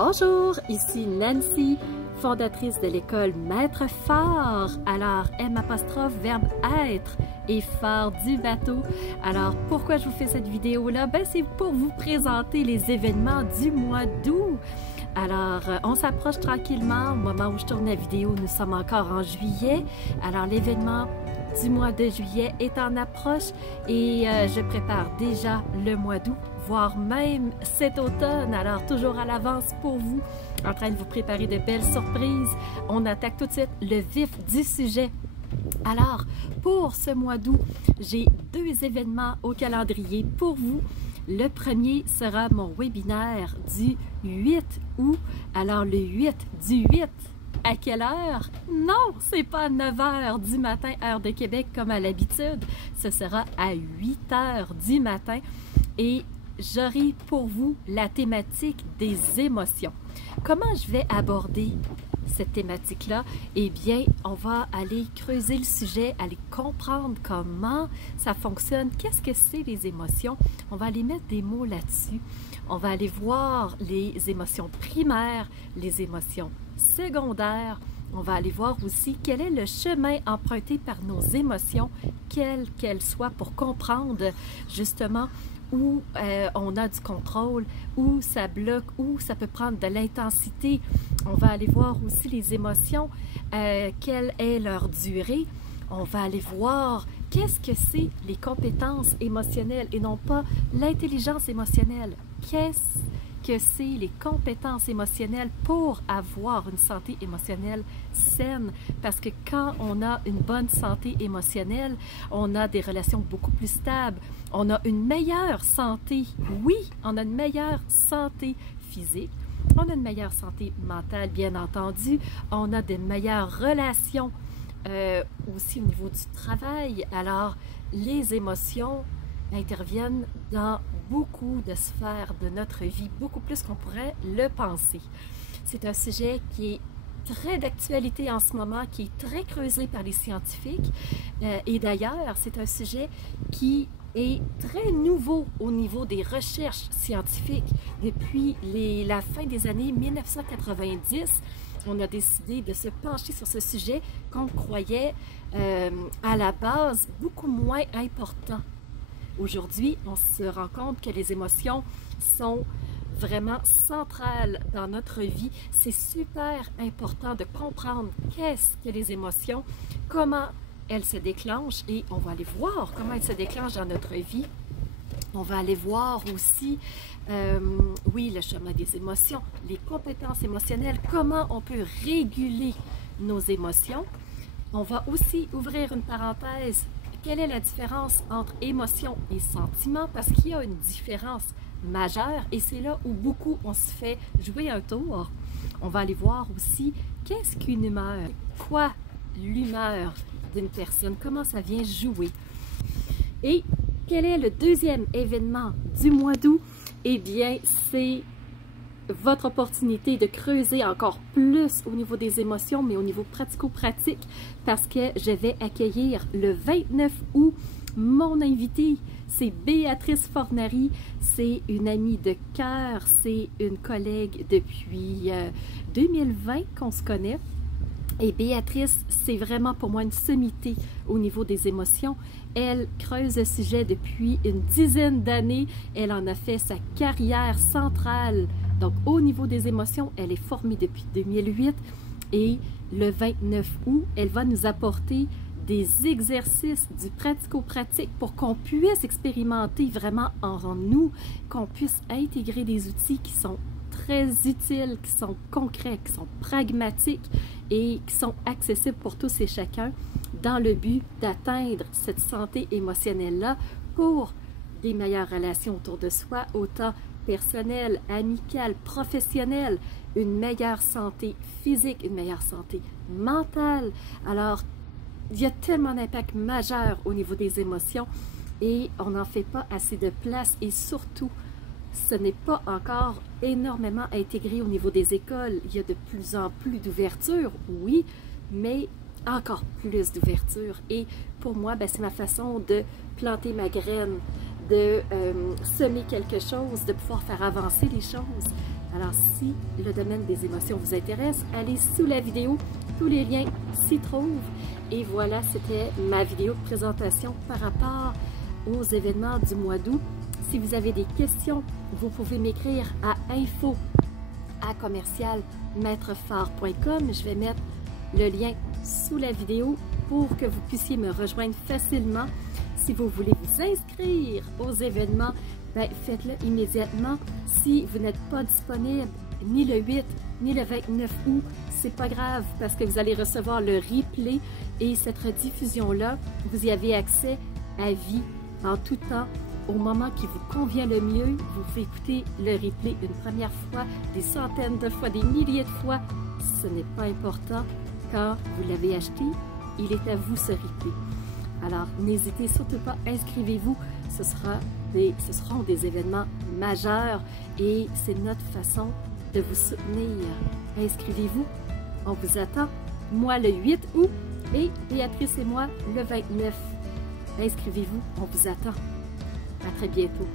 Bonjour, ici Nancy, fondatrice de l'école Maître Phare. Alors, M', verbe être et phare du bateau. Alors, pourquoi je vous fais cette vidéo-là? Ben, c'est pour vous présenter les événements du mois d'août. Alors, on s'approche tranquillement. Au moment où je tourne la vidéo, nous sommes encore en juillet. Alors, l'événement du mois de juillet est en approche et je prépare déjà le mois d'août, voire même cet automne. Alors, toujours à l'avance pour vous, en train de vous préparer de belles surprises. On attaque tout de suite le vif du sujet. Alors, pour ce mois d'août, j'ai deux événements au calendrier pour vous. Le premier sera mon webinaire du 8 août. Alors, le 8 du 8, à quelle heure? Non, c'est pas à 9 h du matin, heure de Québec, comme à l'habitude. Ce sera à 8 h du matin. Et j'aurai pour vous la thématique des émotions. Comment je vais aborder cette thématique-là? Eh bien, on va aller creuser le sujet, aller comprendre comment ça fonctionne, qu'est-ce que c'est les émotions. On va aller mettre des mots là-dessus. On va aller voir les émotions primaires, les émotions secondaires. On va aller voir aussi quel est le chemin emprunté par nos émotions, quelles qu'elles soient, pour comprendre justement où on a du contrôle, où ça bloque, où ça peut prendre de l'intensité. On va aller voir aussi les émotions, quelle est leur durée. On va aller voir qu'est-ce que c'est les compétences émotionnelles et non pas l'intelligence émotionnelle. Qu'est-ce que c'est les compétences émotionnelles pour avoir une santé émotionnelle saine? Parce que quand on a une bonne santé émotionnelle, on a des relations beaucoup plus stables, on a une meilleure santé. Oui, on a une meilleure santé physique, on a une meilleure santé mentale, bien entendu, on a de meilleures relations aussi au niveau du travail. Alors, les émotions interviennent dans beaucoup de sphères de notre vie, beaucoup plus qu'on pourrait le penser. C'est un sujet qui est très d'actualité en ce moment, qui est très creusé par les scientifiques. Et d'ailleurs, c'est un sujet qui est très nouveau au niveau des recherches scientifiques. Depuis la fin des années 1990, on a décidé de se pencher sur ce sujet qu'on croyait à la base beaucoup moins important. Aujourd'hui, on se rend compte que les émotions sont vraiment centrales dans notre vie. C'est super important de comprendre qu'est-ce que les émotions, comment elles se déclenchent, et on va aller voir comment elles se déclenchent dans notre vie. On va aller voir aussi, oui, le chemin des émotions, les compétences émotionnelles, comment on peut réguler nos émotions. On va aussi ouvrir une parenthèse. Quelle est la différence entre émotion et sentiment? Parce qu'il y a une différence majeure et c'est là où beaucoup on se fait jouer un tour. On va aller voir aussi qu'est-ce qu'une humeur, quoi l'humeur d'une personne, comment ça vient jouer. Et quel est le deuxième événement du mois d'août? Eh bien, c'est votre opportunité de creuser encore plus au niveau des émotions, mais au niveau pratico-pratique, parce que je vais accueillir le 29 août mon invité. C'est Béatrice Fornari, c'est une amie de cœur, c'est une collègue depuis 2020 qu'on se connaît. Et Béatrice, c'est vraiment pour moi une sommité au niveau des émotions. Elle creuse le sujet depuis une dizaine d'années. Elle en a fait sa carrière centrale. Donc, au niveau des émotions, elle est formée depuis 2008. Et le 29 août, elle va nous apporter des exercices du pratico-pratique pour qu'on puisse expérimenter vraiment en nous, qu'on puisse intégrer des outils qui sont très utiles, qui sont concrets, qui sont pragmatiques et qui sont accessibles pour tous et chacun dans le but d'atteindre cette santé émotionnelle-là pour des meilleures relations autour de soi, autant personnelles, amicales, professionnelles, une meilleure santé physique, une meilleure santé mentale. Alors, il y a tellement d'impact majeur au niveau des émotions et on n'en fait pas assez de place et surtout, ce n'est pas encore énormément intégré au niveau des écoles. Il y a de plus en plus d'ouverture, oui, mais encore plus d'ouverture. Et pour moi, c'est ma façon de planter ma graine, de semer quelque chose, de pouvoir faire avancer les choses. Alors, si le domaine des émotions vous intéresse, allez sous la vidéo, tous les liens s'y trouvent. Et voilà, c'était ma vidéo de présentation par rapport aux événements du mois d'août. Si vous avez des questions, vous pouvez m'écrire à info@commercialmaitrefort.com. Je vais mettre le lien sous la vidéo pour que vous puissiez me rejoindre facilement. Si vous voulez vous inscrire aux événements, faites-le immédiatement. Si vous n'êtes pas disponible ni le 8 ni le 29 août, c'est pas grave parce que vous allez recevoir le replay et cette rediffusion-là, vous y avez accès à vie, en tout temps, au moment qui vous convient le mieux. Vous pouvez écouter le replay une première fois, des centaines de fois, des milliers de fois. Ce n'est pas important. Quand vous l'avez acheté, il est à vous ce replay. Alors, n'hésitez surtout pas, inscrivez-vous. Ce seront des événements majeurs et c'est notre façon de vous soutenir. Inscrivez-vous, on vous attend. Moi le 8 août et Béatrice et moi le 29. Inscrivez-vous, on vous attend. À très bientôt.